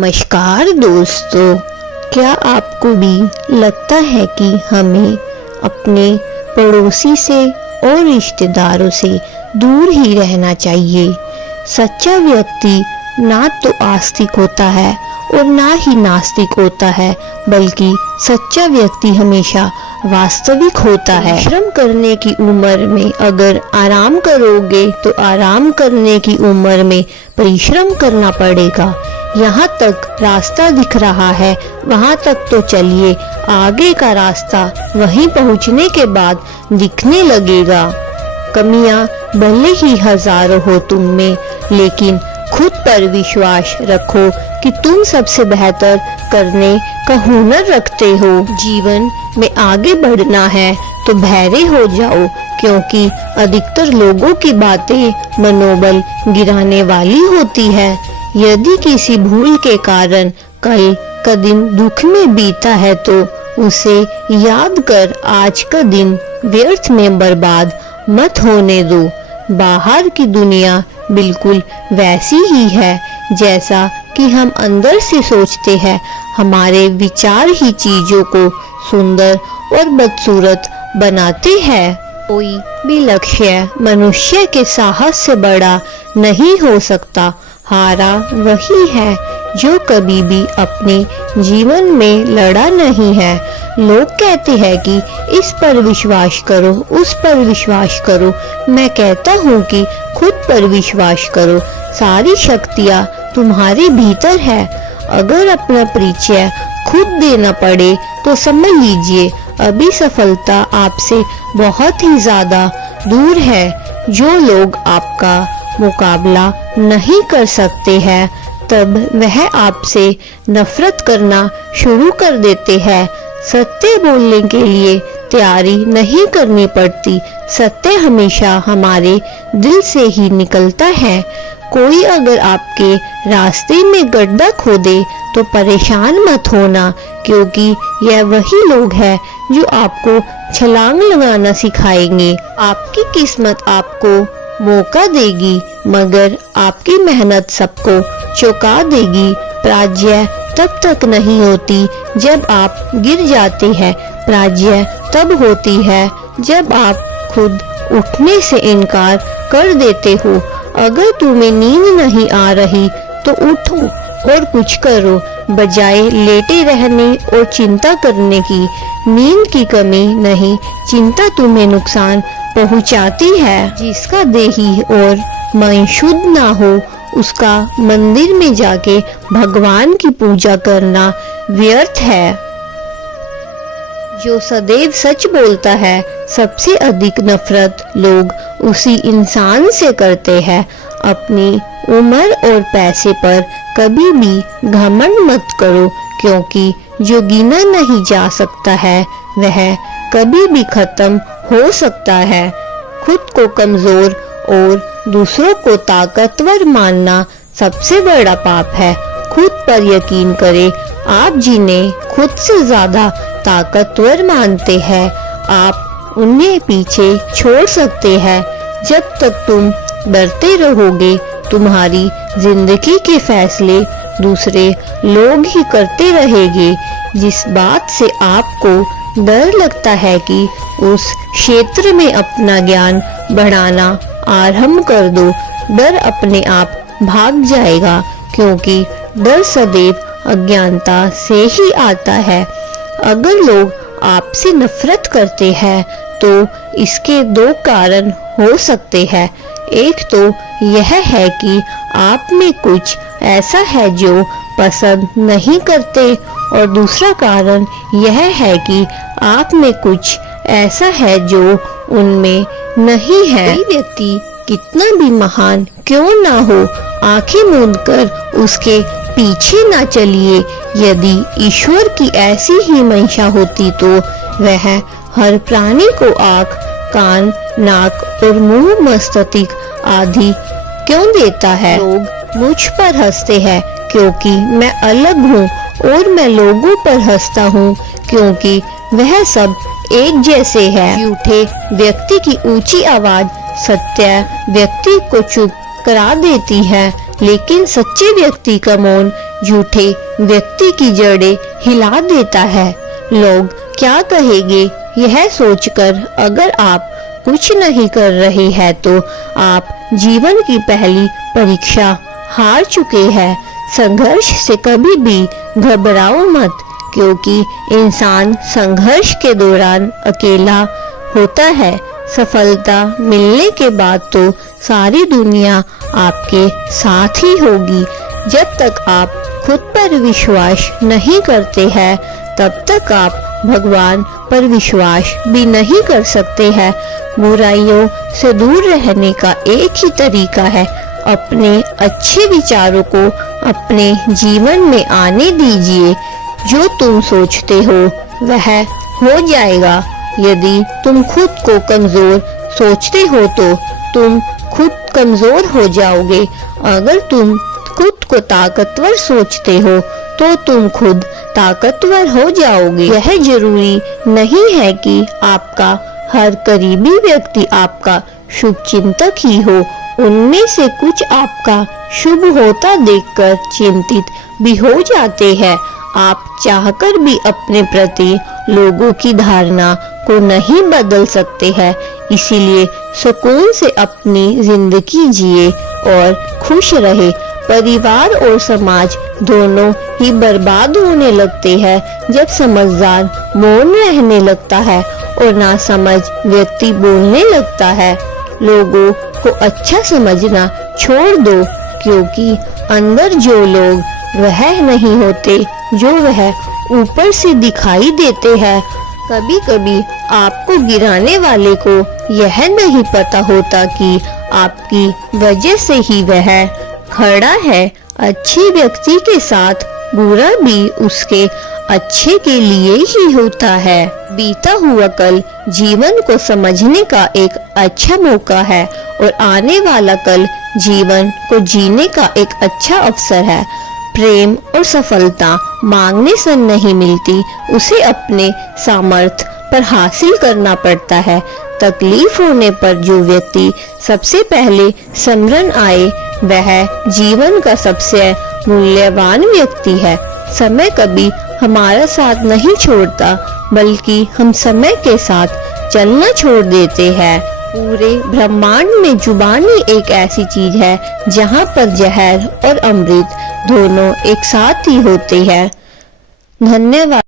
नमस्कार दोस्तों, क्या आपको भी लगता है कि हमें अपने पड़ोसी से और रिश्तेदारों से दूर ही रहना चाहिए। सच्चा व्यक्ति ना तो आस्तिक होता है और ना ही नास्तिक होता है, बल्कि सच्चा व्यक्ति हमेशा वास्तविक होता है। परिश्रम करने की उम्र में अगर आराम करोगे तो आराम करने की उम्र में परिश्रम करना पड़ेगा। यहाँ तक रास्ता दिख रहा है, वहाँ तक तो चलिए, आगे का रास्ता वहीं पहुँचने के बाद दिखने लगेगा। कमियाँ भले ही हजारों हो तुम में, लेकिन खुद पर विश्वास रखो कि तुम सबसे बेहतर करने का हुनर रखते हो। जीवन में आगे बढ़ना है तो धैर्य हो जाओ, क्योंकि अधिकतर लोगों की बातें मनोबल गिराने वाली होती है। यदि किसी भूल के कारण कल का दिन दुख में बीता है तो उसे याद कर आज का दिन व्यर्थ में बर्बाद मत होने दो। बाहर की दुनिया बिल्कुल वैसी ही है जैसा कि हम अंदर से सोचते हैं। हमारे विचार ही चीजों को सुंदर और बदसूरत बनाते हैं। कोई भी लक्ष्य मनुष्य के साहस से बड़ा नहीं हो सकता। हारा वही है जो कभी भी अपने जीवन में लड़ा नहीं है। लोग कहते हैं कि इस पर विश्वास करो, उस पर विश्वास करो। मैं कहता हूँ कि खुद पर विश्वास करो। सारी शक्तियाँ तुम्हारे भीतर है। अगर अपना परिचय खुद देना पड़े तो समझ लीजिए अभी सफलता आपसे बहुत ही ज्यादा दूर है। जो लोग आपका मुकाबला नहीं कर सकते हैं, तब वह आपसे नफरत करना शुरू कर देते हैं। सत्य बोलने के लिए तैयारी नहीं करनी पड़ती। सत्य हमेशा हमारे दिल से ही निकलता है। कोई अगर आपके रास्ते में गड्ढा खोदे तो परेशान मत होना, क्योंकि यह वही लोग हैं जो आपको छलांग लगाना सिखाएंगे। आपकी किस्मत आपको मौका देगी, मगर आपकी मेहनत सबको चौंका देगी। पराजय तब तक नहीं होती जब आप गिर जाते हैं। पराजय तब होती है जब आप खुद उठने से इनकार कर देते हो। अगर तुम्हें नींद नहीं आ रही तो उठो और कुछ करो, बजाय लेटे रहने और चिंता करने की। नींद की कमी नहीं, चिंता तुम्हें नुकसान पहुंचाती है। जिसका देही और मन शुद्ध ना हो, उसका मंदिर में जाके भगवान की पूजा करना व्यर्थ है। जो सदैव सच बोलता है, सबसे अधिक नफरत लोग उसी इंसान से करते हैं। अपनी उम्र और पैसे पर कभी भी घमंड मत करो, क्योंकि जो गिना नहीं जा सकता है वह कभी भी खत्म हो सकता है। खुद को कमजोर और दूसरों को ताकतवर मानना सबसे बड़ा पाप है। खुद पर यकीन करें। आप जिन्हें खुद से ज्यादा ताकतवर मानते हैं, आप उन्हें पीछे छोड़ सकते हैं। जब तक तुम डरते रहोगे, तुम्हारी जिंदगी के फैसले दूसरे लोग ही करते रहेंगे। जिस बात से आपको डर लगता है कि उस क्षेत्र में अपना ज्ञान बढ़ाना आरंभ कर दो। डर अपने आप भाग जाएगा, क्योंकि डर सदैव अज्ञानता से ही आता है। अगर लोग आपसे नफरत करते हैं तो इसके दो कारण हो सकते हैं। एक तो यह है कि आप में कुछ ऐसा है जो पसंद नहीं करते, और दूसरा कारण यह है कि आप में कुछ ऐसा है जो उनमें नहीं है। कोई व्यक्ति कितना भी महान क्यों ना हो, आंखें मूंद कर उसके पीछे ना चलिए। यदि ईश्वर की ऐसी ही मंशा होती तो वह हर प्राणी को आँख, कान, नाक और मुंह, मस्तिष्क आदि क्यों देता है। लोग मुझ पर हंसते हैं क्योंकि मैं अलग हूँ, और मैं लोगों पर हंसता हूँ क्योंकि वह सब एक जैसे हैं। झूठे व्यक्ति की ऊंची आवाज सत्य व्यक्ति को चुप करा देती है, लेकिन सच्चे व्यक्ति का मौन झूठे व्यक्ति की जड़ें हिला देता है। लोग क्या कहेंगे यह सोचकर अगर आप कुछ नहीं कर रहे हैं तो आप जीवन की पहली परीक्षा हार चुके हैं। संघर्ष से कभी भी घबराओ मत, क्योंकि इंसान संघर्ष के दौरान अकेला होता है। सफलता मिलने के बाद तो सारी दुनिया आपके साथ ही होगी। जब तक आप खुद पर विश्वास नहीं करते हैं तब तक आप भगवान पर विश्वास भी नहीं कर सकते हैं। बुराइयों से दूर रहने का एक ही तरीका है, अपने अच्छे विचारों को अपने जीवन में आने दीजिए। जो तुम सोचते हो वह हो जाएगा। यदि तुम खुद को कमजोर सोचते हो तो तुम खुद कमजोर हो जाओगे। अगर तुम खुद को ताकतवर सोचते हो तो तुम खुद ताकतवर हो जाओगे। यह जरूरी नहीं है कि आपका हर करीबी व्यक्ति आपका शुभ चिंतक ही हो। उनमें से कुछ आपका शुभ होता देखकर चिंतित भी हो जाते हैं। आप चाहकर भी अपने प्रति लोगों की धारणा को नहीं बदल सकते हैं। इसीलिए सुकून से अपनी जिंदगी जिए और खुश रहे। परिवार और समाज दोनों ही बर्बाद होने लगते हैं जब समझदार मौन रहने लगता है और नासमझ व्यक्ति बोलने लगता है। लोगों को अच्छा समझना छोड़ दो, क्योंकि अंदर जो लोग वह नहीं होते जो वह ऊपर से दिखाई देते हैं। कभी कभी आपको गिराने वाले को यह नहीं पता होता कि आपकी वजह से ही वह खड़ा है। अच्छे व्यक्ति के साथ बुरा भी उसके अच्छे के लिए ही होता है। बीता हुआ कल जीवन को समझने का एक अच्छा मौका है और आने वाला कल जीवन को जीने का एक अच्छा अवसर है। प्रेम और सफलता मांगने से नहीं मिलती, उसे अपने सामर्थ्य पर हासिल करना पड़ता है। तकलीफ होने पर जो व्यक्ति सबसे पहले स्मरण आए वह जीवन का सबसे मूल्यवान व्यक्ति है। समय कभी हमारा साथ नहीं छोड़ता, बल्कि हम समय के साथ चलना छोड़ देते हैं। पूरे ब्रह्मांड में जुबानी एक ऐसी चीज है जहाँ पर जहर और अमृत दोनों एक साथ ही होते हैं। धन्यवाद।